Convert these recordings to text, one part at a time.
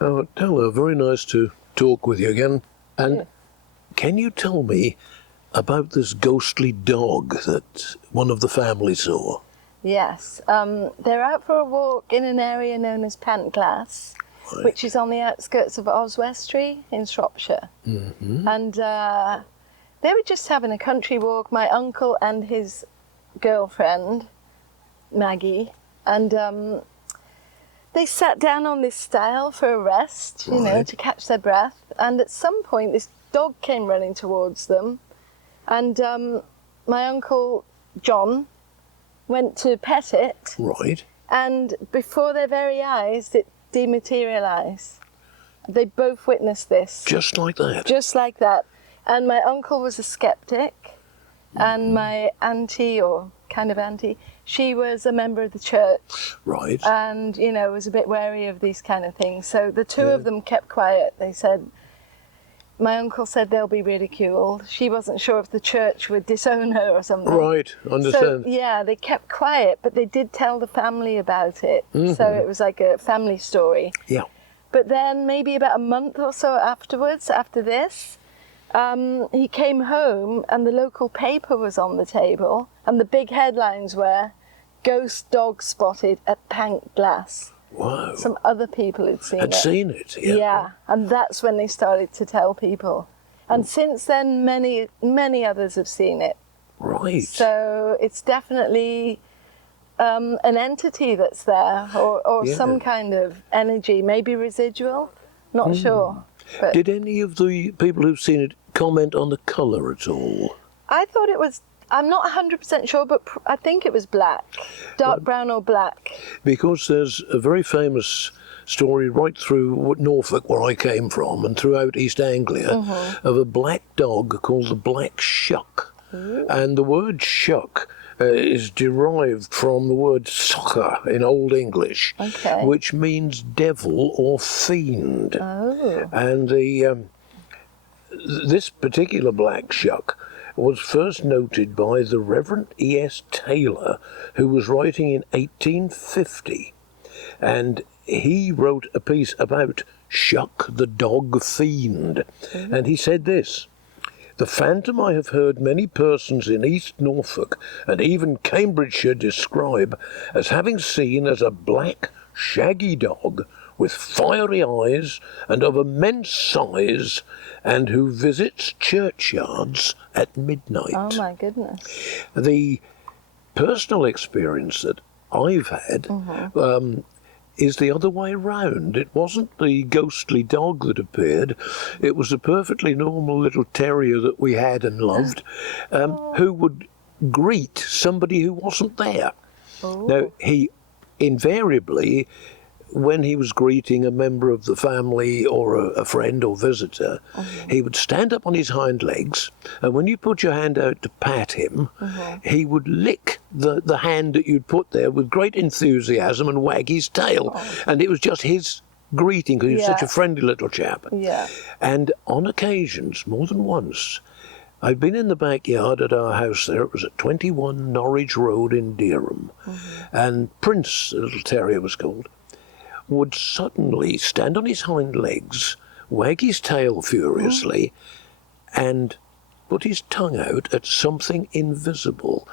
Oh, Della, very nice to talk with you again. And can you tell me about this ghostly dog that one of the family saw? Yes, they're out for a walk in an area known as Pant Glas, Right. which is on the outskirts of Oswestry in Shropshire. Mm-hmm. And they were just having a country walk, my uncle and his girlfriend, Maggie, and they sat down on this stile for a rest, you know, Right. to catch their breath. And at some point, this dog came running towards them. And my uncle, John, went to pet it. Right. And before their very eyes, it dematerialized. They both witnessed this. Just like that? Just like that. And my uncle was a skeptic. And my auntie, or kind of auntie, she was a member of the church. Right. And, you know, was a bit wary of these kind of things. So the two of them kept quiet. They said, my uncle said they'll be ridiculed. She wasn't sure if the church would disown her or something. Right, understand. So, yeah, they kept quiet, but they did tell the family about it. So it was like a family story. Yeah. But then maybe about a month or so afterwards, after this, he came home and the local paper was on the table and the big headlines were, "Ghost dog spotted at Pant Glas." Wow. Some other people had seen it. Seen it, yeah. Yeah, and that's when they started to tell people. And since then, many, many others have seen it. Right. So it's definitely an entity that's there, or some kind of energy, maybe residual, not sure. But Did any of the people who've seen it comment on the colour at all? I thought it was, I'm not 100% sure, but I think it was black, dark brown or black. Because there's a very famous story right through Norfolk, where I came from, and throughout East Anglia, of a black dog called the Black Shuck. And the word shuck is derived from the word soccer in Old English, Okay. which means devil or fiend. Oh. And this particular Black Shuck was first noted by the Reverend E.S. Taylor, who was writing in 1850. And he wrote a piece about Shuck the dog fiend. And he said this: "The phantom I have heard many persons in East Norfolk and even Cambridgeshire describe as having seen as a black, shaggy dog with fiery eyes and of immense size, and who visits churchyards at midnight." Oh my goodness. The personal experience that I've had is the other way round. It wasn't the ghostly dog that appeared. It was a perfectly normal little terrier that we had and loved, who would greet somebody who wasn't there. Now, he invariably, when he was greeting a member of the family or a friend or visitor, he would stand up on his hind legs, and when you put your hand out to pat him, he would lick the hand that you'd put there with great enthusiasm and wag his tail. And it was just his greeting, because he was such a friendly little chap. Yeah. And on occasions, more than once, I've been in the backyard at our house there. It was at 21 Norwich Road in Dereham. And Prince, the little terrier was called, would suddenly stand on his hind legs, wag his tail furiously, and put his tongue out at something invisible.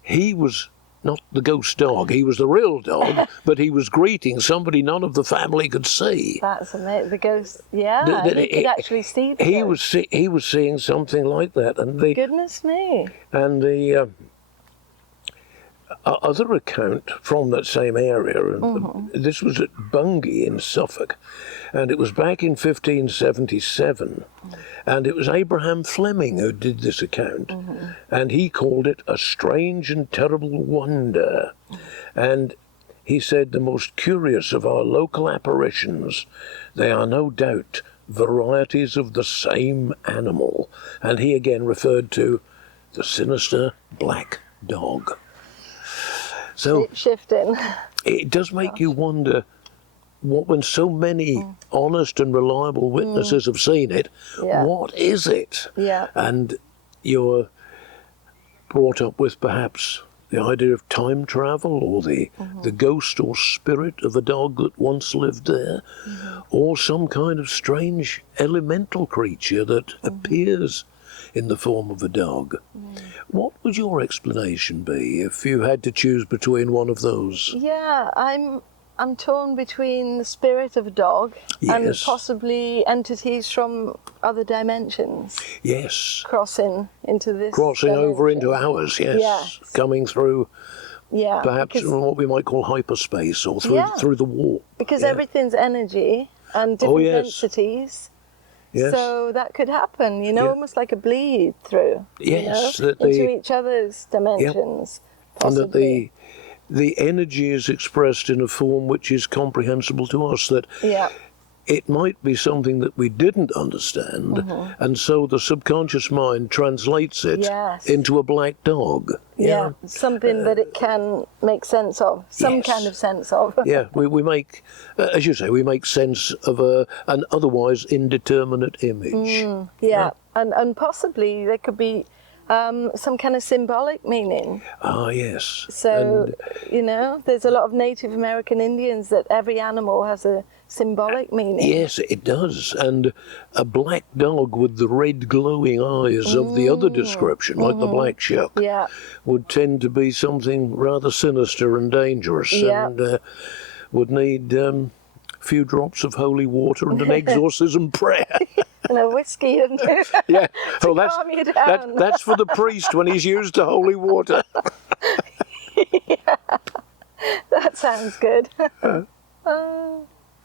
He was not the ghost dog, he was the real dog, but he was greeting somebody none of the family could see. That's amazing. The ghost, yeah, you could actually see the ghost. He was seeing something like that, and Goodness me. the other account from that same area, this was at Bungay in Suffolk, and it was back in 1577, and it was Abraham Fleming who did this account, and he called it a strange and terrible wonder, and he said, "The most curious of our local apparitions, they are no doubt varieties of the same animal," and he again referred to the sinister black dog. So Shifting. it does make you wonder, when so many honest and reliable witnesses have seen it, what is it? Yeah. And you're brought up with perhaps the idea of time travel, or the ghost or spirit of a dog that once lived there, or some kind of strange elemental creature that appears in the form of a dog. What would your explanation be if you had to choose between one of those? Yeah, I'm torn between the spirit of a dog and Yes. possibly entities from other dimensions Yes. crossing into this Crossing over dimension. into ours, yes. Yes. Coming through Yeah, perhaps because, what we might call hyperspace, or through Yeah. through the warp. because Yeah. everything's energy and different yes. densities. Yes. So that could happen, Yeah. almost like a bleed through, Yes, into that each other's dimensions. and that Possibly. the energy is expressed in a form which is comprehensible to us, that Yeah, it might be something that we didn't understand, and so the subconscious mind translates it Yes. into a black dog. yeah, something that it can make sense of, some Yes. kind of sense of. Yeah, we make, as you say, we make sense of an otherwise indeterminate image. Yeah, and possibly there could be some kind of symbolic meaning. Ah, yes. So, And there's a lot of Native American Indians that every animal has a symbolic meaning. yes, it does. And a black dog with the red glowing eyes of the other description, like the Black Shuck, Yeah, would tend to be something rather sinister and dangerous, Yeah. and would need a few drops of holy water and an exorcism prayer. and a whiskey and Yeah, well, calm you down. that's for the priest when he's used the holy water. That sounds good.